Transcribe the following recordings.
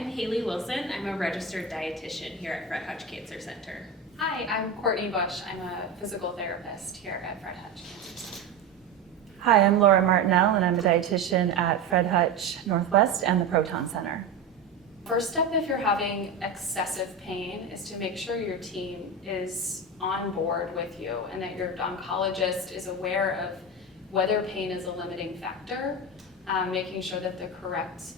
I'm Haley Wilson. I'm a registered dietitian here at Fred Hutch Cancer Center. Hi, I'm Courtney Bush. I'm a physical therapist here at Fred Hutch Cancer Center. Hi, I'm Laura Martinell, and I'm a dietitian at Fred Hutch Northwest and the Proton Center. First step if you're having excessive pain is to make sure your team is on board with you and that your oncologist is aware of whether pain is a limiting factor, making sure that the correct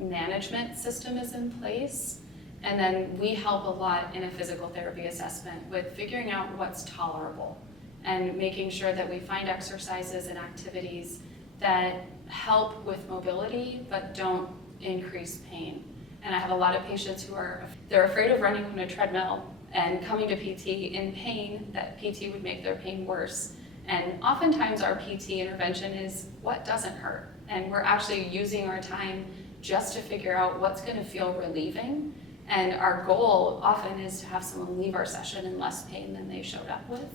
management system is in place. And then we help a lot in a physical therapy assessment with figuring out what's tolerable and making sure that we find exercises and activities that help with mobility but don't increase pain. And I have a lot of patients who they're afraid of running on a treadmill and coming to PT in pain, that PT would make their pain worse. And oftentimes our PT intervention is what doesn't hurt. And we're actually using our time just to figure out what's going to feel relieving. And our goal often is to have someone leave our session in less pain than they showed up with.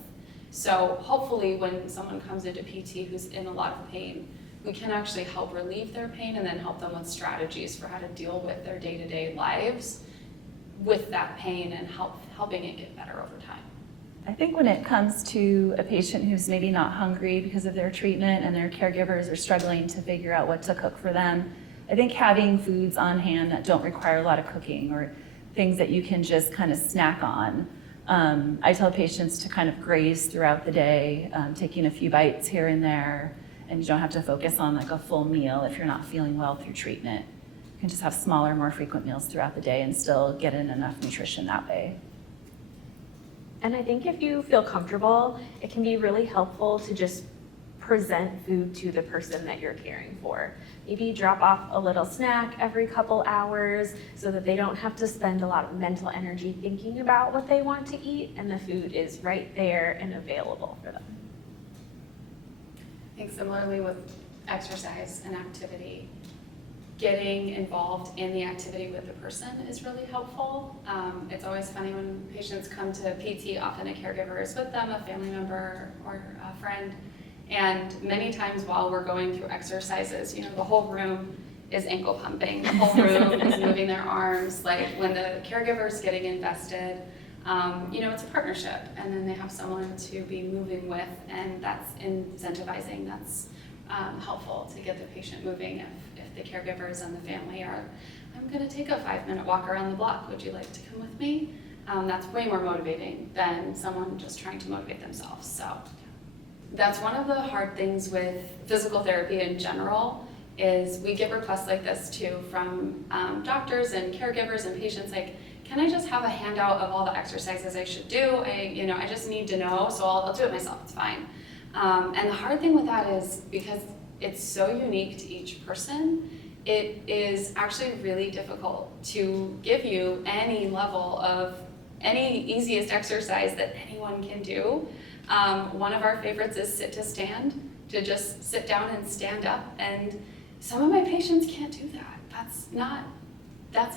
So hopefully when someone comes into PT who's in a lot of pain, we can actually help relieve their pain and then help them with strategies for how to deal with their day-to-day lives with that pain and helping it get better over time. I think when it comes to a patient who's maybe not hungry because of their treatment and their caregivers are struggling to figure out what to cook for them, I think having foods on hand that don't require a lot of cooking or things that you can just kind of snack on. I tell patients to kind of graze throughout the day, taking a few bites here and there, and you don't have to focus on like a full meal if you're not feeling well through treatment. You can just have smaller, more frequent meals throughout the day and still get in enough nutrition that way. And I think if you feel comfortable, it can be really helpful to just present food to the person that you're caring for. Maybe drop off a little snack every couple hours so that they don't have to spend a lot of mental energy thinking about what they want to eat, and the food is right there and available for them. I think similarly with exercise and activity, getting involved in the activity with the person is really helpful. It's always funny when patients come to PT, often a caregiver is with them, a family member or a friend, and many times while we're going through exercises, the whole room is ankle pumping, the whole room is moving their arms. Like when the caregiver's getting invested, it's a partnership, and then they have someone to be moving with, and that's incentivizing, that's helpful to get the patient moving if the caregivers and the family are, I'm going to take a 5-minute walk around the block, would you like to come with me? That's way more motivating than someone just trying to motivate themselves. So that's one of the hard things with physical therapy in general, is we get requests like this too from doctors and caregivers and patients, like, can I just have a handout of all the exercises I should do? I just need to know, so I'll do it myself, it's fine. And the hard thing with that is because it's so unique to each person, it is actually really difficult to give you any level of any easiest exercise that anyone can do. One of our favorites is sit to stand, to just sit down and stand up. And some of my patients can't do that. That's not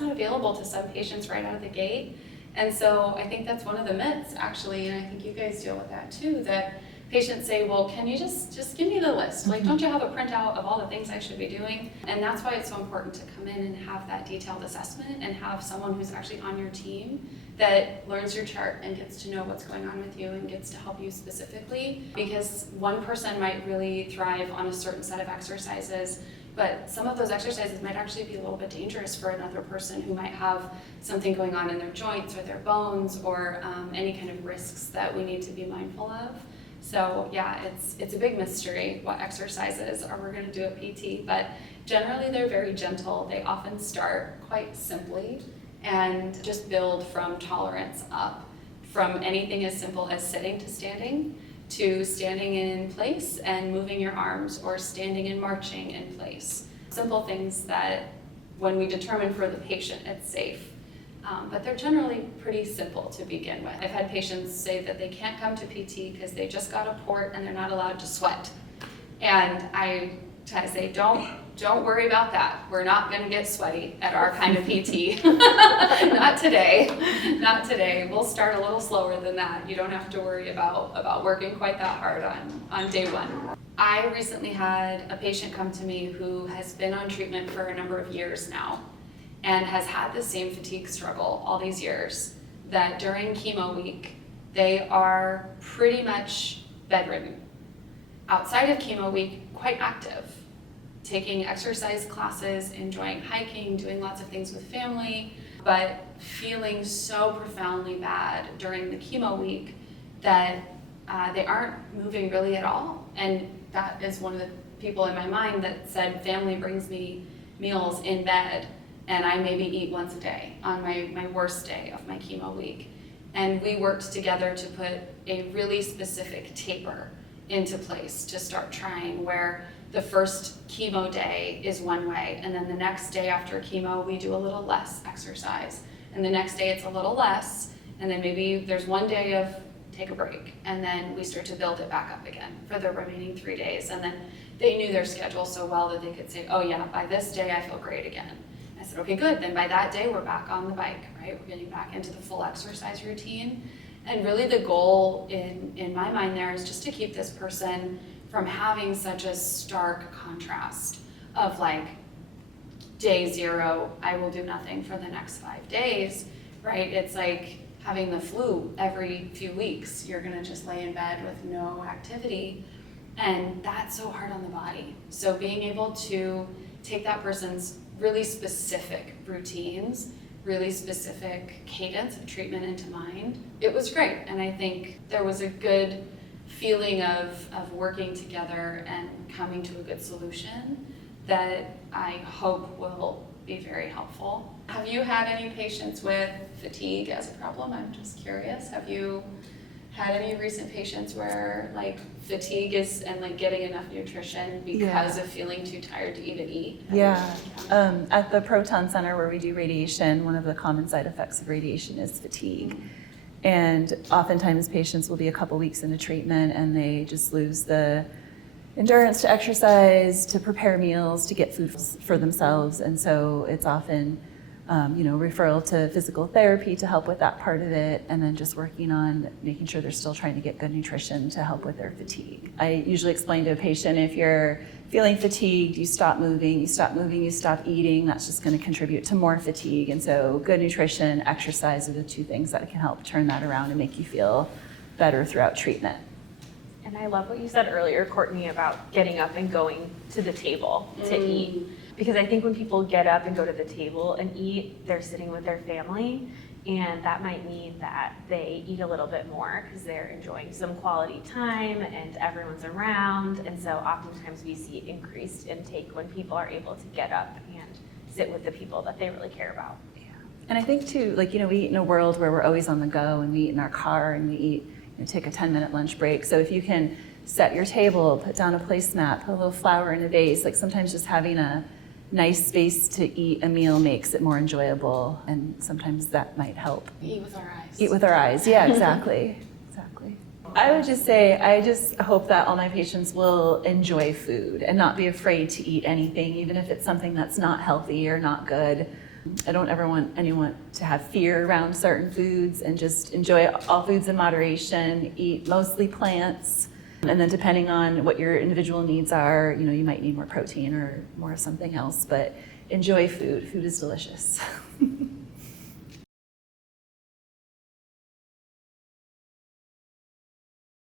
available to some patients right out of the gate. And so I think that's one of the myths, actually, and I think you guys deal with that too, that patients say, well, can you just give me the list? Like, don't you have a printout of all the things I should be doing? And that's why it's so important to come in and have that detailed assessment and have someone who's actually on your team that learns your chart and gets to know what's going on with you and gets to help you specifically. Because one person might really thrive on a certain set of exercises, but some of those exercises might actually be a little bit dangerous for another person who might have something going on in their joints or their bones or any kind of risks that we need to be mindful of. So yeah, it's a big mystery what exercises we're going to do at PT, but generally they're very gentle. They often start quite simply and just build from tolerance up, from anything as simple as sitting to standing in place and moving your arms, or standing and marching in place. Simple things that when we determine for the patient it's safe. But they're generally pretty simple to begin with. I've had patients say that they can't come to PT because they just got a port and they're not allowed to sweat. And I try to say, don't worry about that. We're not going to get sweaty at our kind of PT. Not today. Not today. We'll start a little slower than that. You don't have to worry about working quite that hard on day one. I recently had a patient come to me who has been on treatment for a number of years now. and has had the same fatigue struggle all these years, that during chemo week, they are pretty much bedridden. Outside of chemo week, quite active, taking exercise classes, enjoying hiking, doing lots of things with family, but feeling so profoundly bad during the chemo week that they aren't moving really at all. And that is one of the people in my mind that said, family brings me meals in bed, and I maybe eat once a day on my worst day of my chemo week. And we worked together to put a really specific taper into place to start trying, where the first chemo day is one way, and then the next day after chemo we do a little less exercise, and the next day it's a little less, and then maybe there's one day of take a break, and then we start to build it back up again for the remaining 3 days. And then they knew their schedule so well that they could say, oh yeah, by this day I feel great again. I said, okay, good, then by that day we're back on the bike, right? We're getting back into the full exercise routine. And really the goal in my mind there is just to keep this person from having such a stark contrast of like, day 0, I will do nothing for the next 5 days, right? It's like having the flu every few weeks. You're gonna just lay in bed with no activity, and that's so hard on the body. So being able to take that person's really specific routines, really specific cadence of treatment into mind, it was great. And I think there was a good feeling of working together and coming to a good solution that I hope will be very helpful. Have you had any patients with fatigue as a problem? I'm just curious. Have you had any recent patients where like fatigue is and like getting enough nutrition because of feeling too tired to even eat? Yeah. At the Proton Center where we do radiation, one of the common side effects of radiation is fatigue. And oftentimes patients will be a couple weeks into treatment and they just lose the endurance to exercise, to prepare meals, to get food for themselves. And so it's often, referral to physical therapy to help with that part of it, and then just working on making sure they're still trying to get good nutrition to help with their fatigue. I usually explain to a patient, if you're feeling fatigued, you stop moving, you stop eating, that's just gonna contribute to more fatigue. And so good nutrition, exercise are the two things that can help turn that around and make you feel better throughout treatment. And I love what you said earlier, Courtney, about getting up and going to the table to eat. Because I think when people get up and go to the table and eat, they're sitting with their family, and that might mean that they eat a little bit more because they're enjoying some quality time and everyone's around. And so oftentimes we see increased intake when people are able to get up and sit with the people that they really care about. Yeah. And I think too, we eat in a world where we're always on the go, and we eat in our car, and we eat, take a 10-minute lunch break. So if you can set your table, put down a placemat, put a little flower in a vase, sometimes just having a nice space to eat a meal makes it more enjoyable, and sometimes that might help. Eat with our eyes. Eat with our eyes, yeah, exactly. I would just say, I just hope that all my patients will enjoy food and not be afraid to eat anything, even if it's something that's not healthy or not good. I don't ever want anyone to have fear around certain foods, and just enjoy all foods in moderation, eat mostly plants. And then depending on what your individual needs are, you might need more protein or more of something else, but enjoy food. Food is delicious.